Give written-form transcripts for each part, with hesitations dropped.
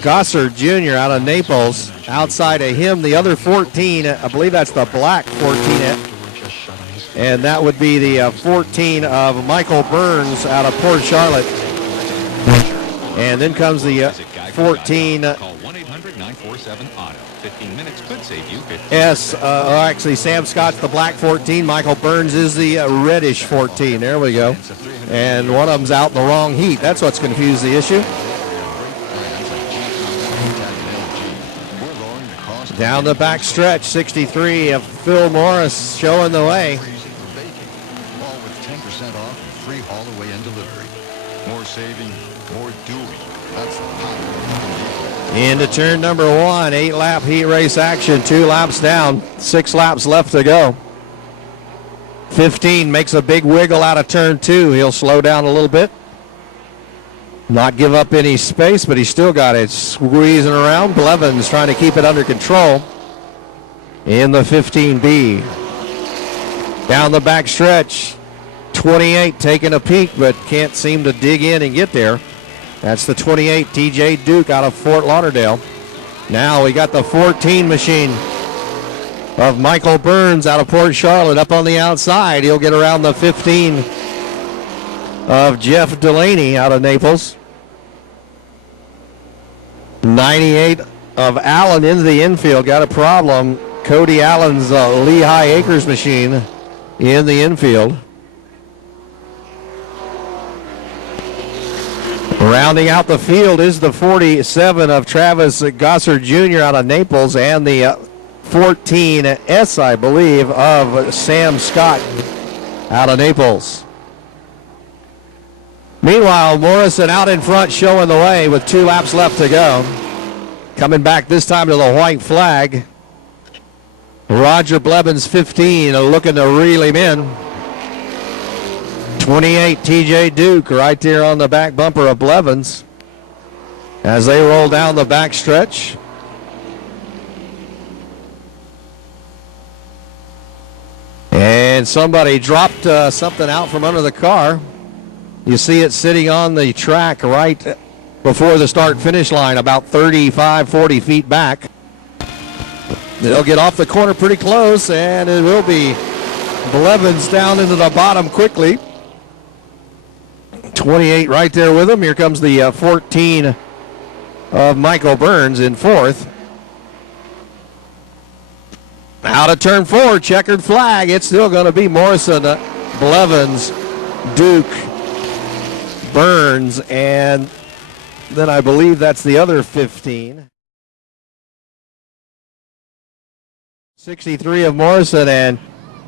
Gossard Jr. out of Naples. Outside of him, the other 14, I believe that's the black 14. And that would be the 14 of Michael Burns out of Port Charlotte. And then comes the 14. Actually, Sam Scott's the black 14. Michael Burns is the reddish 14. There we go. And one of them's out in the wrong heat. That's what's confused the issue. Down the back stretch, 63 of Phil Morris showing the way. All with 10% off and free haul away and delivery. More saving, more doing. That's the power. Into turn number 1, 8-lap heat race action, 2 laps down, 6 laps left to go. 15 makes a big wiggle out of turn 2. He'll slow down a little bit. Not give up any space, but he's still got it squeezing around. Blevins trying to keep it under control in the 15B. Down the back stretch, 28 taking a peek, but can't seem to dig in and get there. That's the 28, TJ Duke out of Fort Lauderdale. Now we got the 14 machine of Michael Burns out of Port Charlotte up on the outside. He'll get around the 15 of Jeff Delaney out of Naples. 98 of Allen into the infield. Got a problem. Cody Allen's Lehigh Acres machine in the infield. Rounding out the field is the 47 of Travis Gossard Jr. out of Naples and the 14S, I believe, of Sam Scott out of Naples. Meanwhile, Morrison out in front showing the way with 2 laps left to go. Coming back this time to the white flag. Roger Blevins, 15, looking to reel him in. 28, TJ Duke right there on the back bumper of Blevins as they roll down the back stretch. And somebody dropped something out from under the car. You see it sitting on the track right before the start-finish line, about 35, 40 feet back. They'll get off the corner pretty close, and it will be Blevins down into the bottom quickly. 28 right there with him. Here comes the 14 of Michael Burns in 4th. Out of turn 4, checkered flag. It's still going to be Morrison, Blevins, Duke, Burns, and then I believe that's the other 15. 63 of Morrison and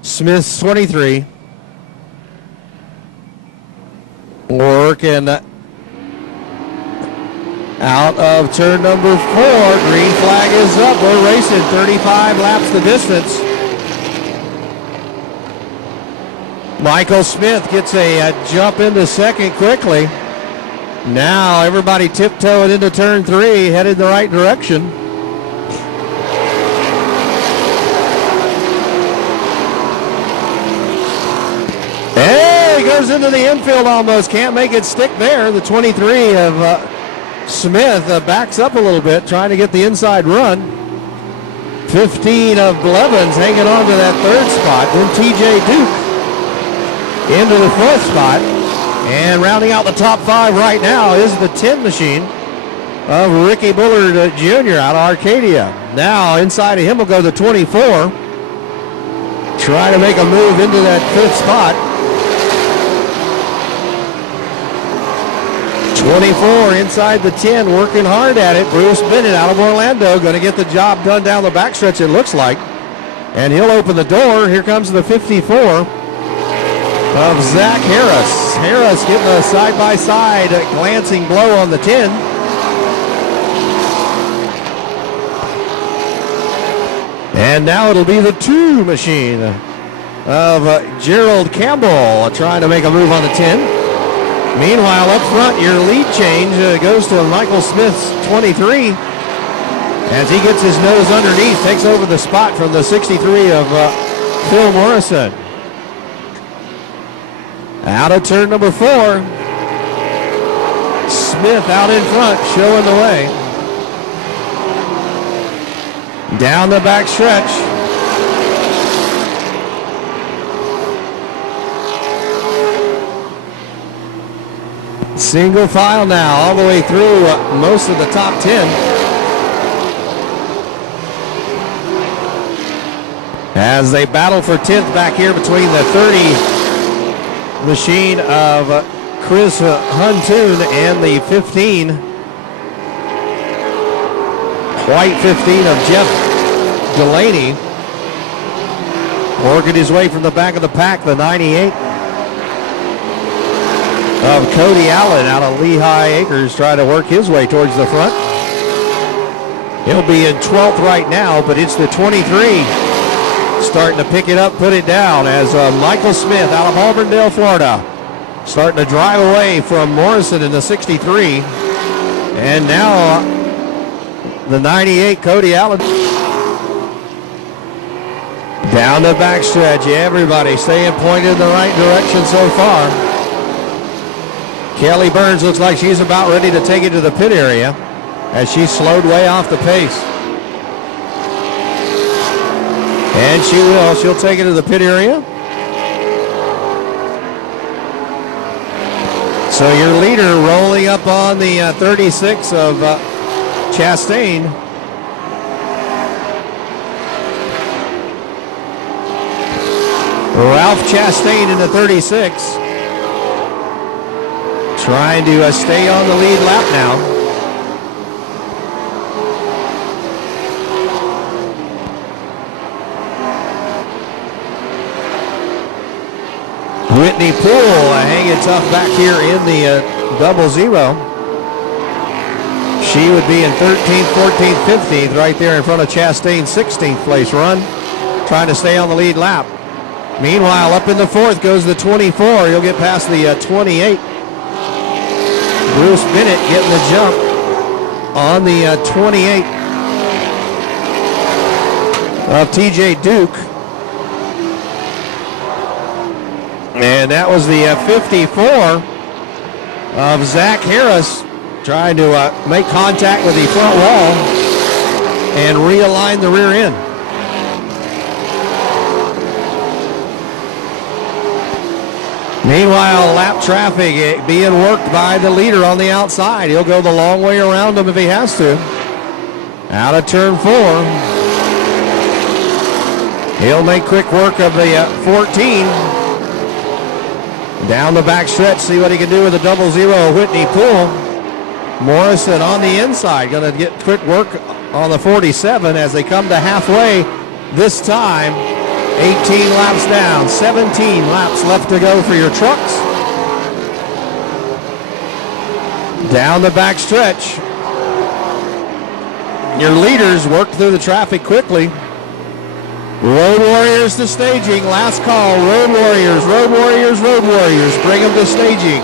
Smith's 23. Working out of turn number 4. Green flag is up. We're racing 35 laps the distance. Michael Smith gets a jump into second quickly. Now everybody tiptoeing into turn 3, headed the right direction. Hey, he goes into the infield almost. Can't make it stick there. The 23 of Smith backs up a little bit, trying to get the inside run. 15 of Blevins hanging on to that 3rd spot. Then TJ Duke into the 4th spot. And rounding out the top 5 right now is the 10 machine of Ricky Bullard Jr. out of Arcadia. Now inside of him will go the 24. Trying to make a move into that 5th spot. 24 inside the 10, working hard at it. Bruce Bennett out of Orlando, going to get the job done down the backstretch, it looks like. And he'll open the door. Here comes the 54 of Zach Harris. Harris getting a side-by-side glancing blow on the 10. And now it'll be the 2 machine of Gerald Campbell trying to make a move on the 10. Meanwhile, up front, your lead change goes to Michael Smith's 23 as he gets his nose underneath, takes over the spot from the 63 of Phil Morrison. Out of turn number 4, Smith out in front, showing the way. Down the back stretch. Single file now, all the way through most of the top 10. As they battle for 10th back here between the 30 machine of Chris Huntoon and the 15, white 15 of Jeff Delaney. Working his way from the back of the pack, the 98 of Cody Allen out of Lehigh Acres, trying to work his way towards the front. He'll be in 12th right now, but it's the 23 starting to pick it up, put it down, as Michael Smith out of Auburndale, Florida, starting to drive away from Morrison in the 63. And now the 98, Cody Allen. Down the backstretch, everybody staying pointed in the right direction so far. Kelly Burns looks like she's about ready to take it to the pit area as she slowed way off the pace. And she will. She'll take it to the pit area. So your leader rolling up on the 36 of Chastain. Ralph Chastain in the 36. Trying to stay on the lead lap now. Whitney Poole hanging tough back here in the double zero. She would be in 13th, 14th, 15th right there in front of Chastain's 16th place run, trying to stay on the lead lap. Meanwhile, up in the 4th goes the 24. He'll get past the 28. Bruce Bennett getting the jump on the 28 of TJ Duke. And that was the 54 of Zach Harris, trying to make contact with the front wall and realign the rear end. Meanwhile, lap traffic being worked by the leader on the outside. He'll go the long way around him if he has to. Out of turn 4. He'll make quick work of the 14. Down the back stretch, see what he can do with the double zero of Whitney Poole. Morrison on the inside, going to get quick work on the 47 as they come to halfway this time. 18 laps down, 17 laps left to go for your trucks. Down the back stretch. Your leaders work through the traffic quickly. Road Warriors to staging. Last call. Road Warriors, Road Warriors, Road Warriors. Bring them to staging.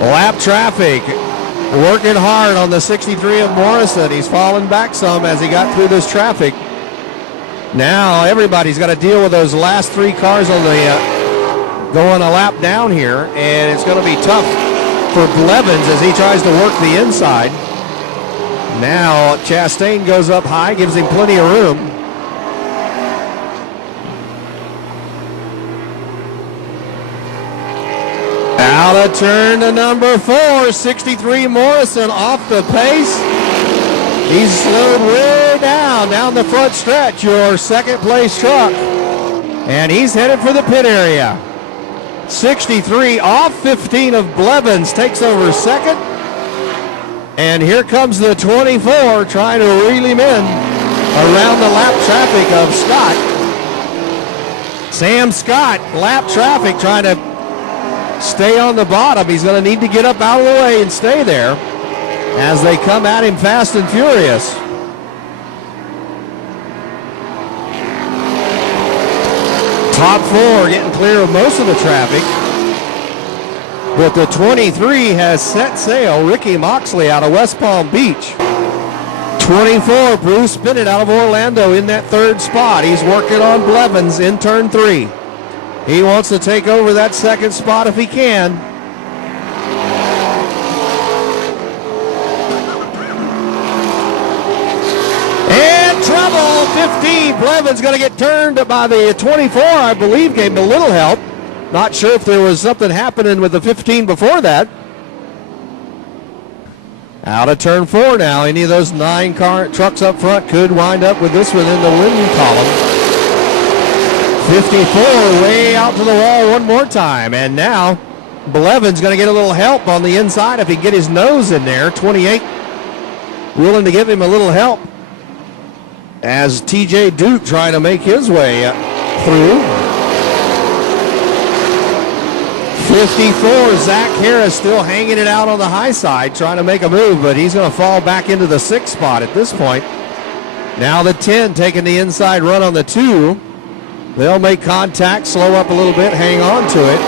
Lap traffic. Working hard on the 63 of Morrison. He's fallen back some as he got through this traffic. Now everybody's got to deal with those last 3 cars on the going a lap down here, and it's going to be tough for Blevins as he tries to work the inside. Now Chastain goes up high, gives him plenty of room. Out of turn to number 4, 63 Morrison off the pace. He's slowed way down the front stretch, your second place truck. And he's headed for the pit area. 63 off 15 of Blevins, takes over second. And here comes the 24 trying to reel him in around the lap traffic of Scott. Sam Scott, lap traffic, trying to stay on the bottom. He's going to need to get up out of the way and stay there as they come at him fast and furious. Top 4 getting clear of most of the traffic. But the 23 has set sail. Ricky Moxley out of West Palm Beach. 24, Bruce Bennett out of Orlando in that 3rd spot. He's working on Blevins in turn 3. He wants to take over that 2nd spot if he can. 15. Blevins going to get turned by the 24, I believe, gave him a little help. Not sure if there was something happening with the 15 before that. Out of turn 4 now. Any of those 9 car trucks up front could wind up with this one in the win column. 54 way out to the wall one more time. And now Blevins going to get a little help on the inside if he can get his nose in there. 28 willing to give him a little help as TJ Duke trying to make his way through. 54, Zach Harris still hanging it out on the high side, trying to make a move, but he's going to fall back into the 6th spot at this point. Now the 10 taking the inside run on the 2. They'll make contact, slow up a little bit, hang on to it.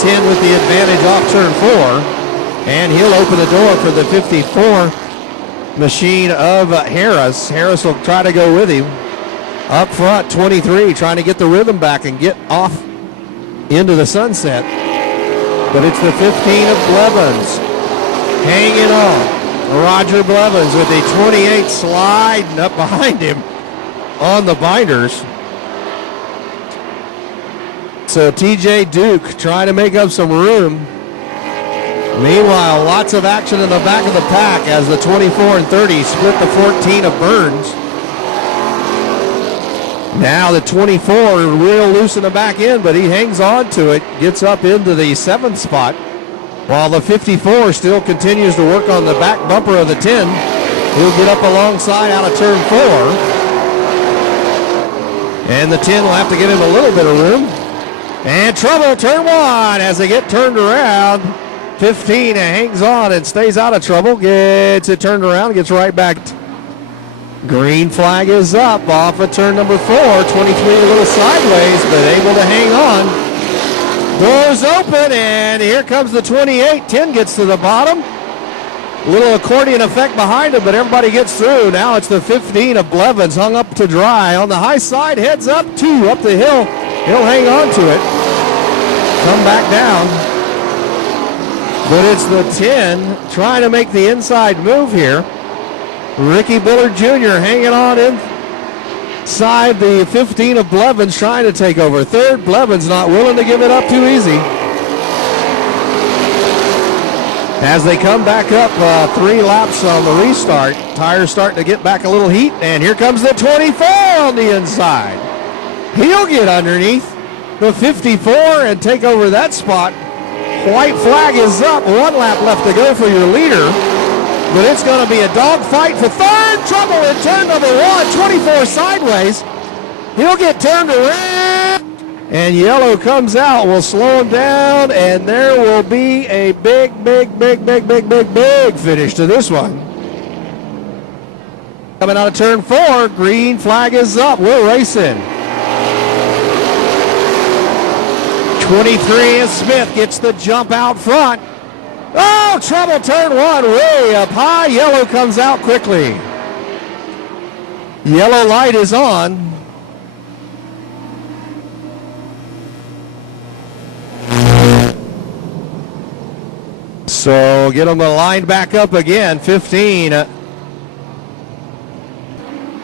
10 with the advantage off turn 4, and he'll open the door for the 54 machine of Harris. Harris will try to go with him. Up front, 23, trying to get the rhythm back and get off into the sunset. But it's the 15 of Blevins hanging on. Roger Blevins with the 28 sliding up behind him on the binders. So TJ Duke trying to make up some room. Meanwhile, lots of action in the back of the pack as the 24 and 30 split the 14 of Burns. Now the 24 real loose in the back end, but he hangs on to it, gets up into the 7th spot, while the 54 still continues to work on the back bumper of the 10. He'll get up alongside out of turn 4. And the 10 will have to give him a little bit of room. And trouble, turn 1 as they get turned around. 15 hangs on and stays out of trouble, gets it turned around, gets right back. Green flag is up off of turn number 4. 23 a little sideways, but able to hang on. Doors open, and here comes the 28. 10 gets to the bottom. Little accordion effect behind him, but everybody gets through. Now it's the 15 of Blevins hung up to dry. On the high side, heads up 2 up the hill. He'll hang on to it. Come back down. But it's the 10 trying to make the inside move here. Ricky Bullard Jr. hanging on inside the 15 of Blevins, trying to take over. 3rd, Blevins not willing to give it up too easy. As they come back up 3 laps on the restart, tires starting to get back a little heat, and here comes the 24 on the inside. He'll get underneath the 54 and take over that spot. White flag is up, 1 lap left to go for your leader. But it's going to be a dogfight for 3rd. Trouble in turn number 1. 24 sideways. He'll get turned around. And yellow comes out. Will slow him down. And there will be a big finish to this one. Coming out of turn 4. Green flag is up. We're racing. 23 is Smith. Gets the jump out front. Oh, trouble, turn 1, way up high. Yellow comes out quickly. Yellow light is on. So get them lined back up again. 15.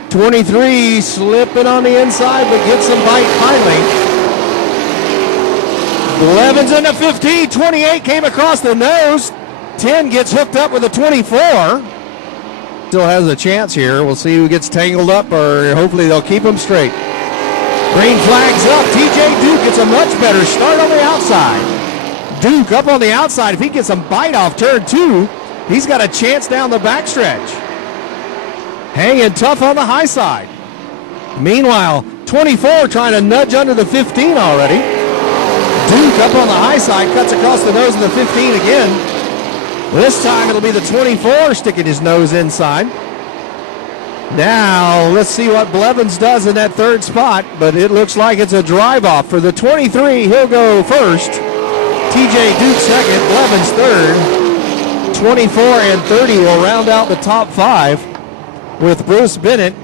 23 slipping on the inside, but gets some bite finally. Blevins into 15, 28 came across the nose. 10 gets hooked up with a 24. Still has a chance here. We'll see who gets tangled up, or hopefully they'll keep him straight. Green flag's up. TJ Duke gets a much better start on the outside. Duke up on the outside. If he gets some bite off turn 2, he's got a chance down the backstretch. Hanging tough on the high side. Meanwhile, 24 trying to nudge under the 15 already. Duke up on the high side, cuts across the nose of the 15 again. This time it'll be the 24 sticking his nose inside. Now let's see what Blevins does in that 3rd spot, but it looks like it's a drive-off. For the 23, he'll go first. TJ Duke 2nd, Blevins 3rd. 24 and 30 will round out the top 5 with Bruce Bennett.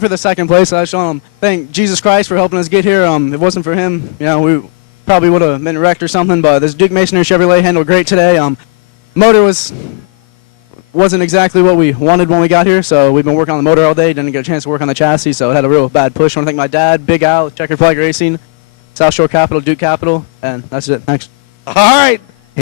For the 2nd place, I just want to thank Jesus Christ for helping us get here. If it wasn't for him, we probably would have been wrecked or something, but this Duke Masonry Chevrolet handled great today. Motor was wasn't exactly what we wanted when we got here, so we've been working on the motor all day. Didn't get a chance to work on the chassis, so it had a real bad push. I want to thank my dad, Big Al, Checkered Flag Racing, South Shore Capital, Duke Capital, and that's it. Thanks. All right.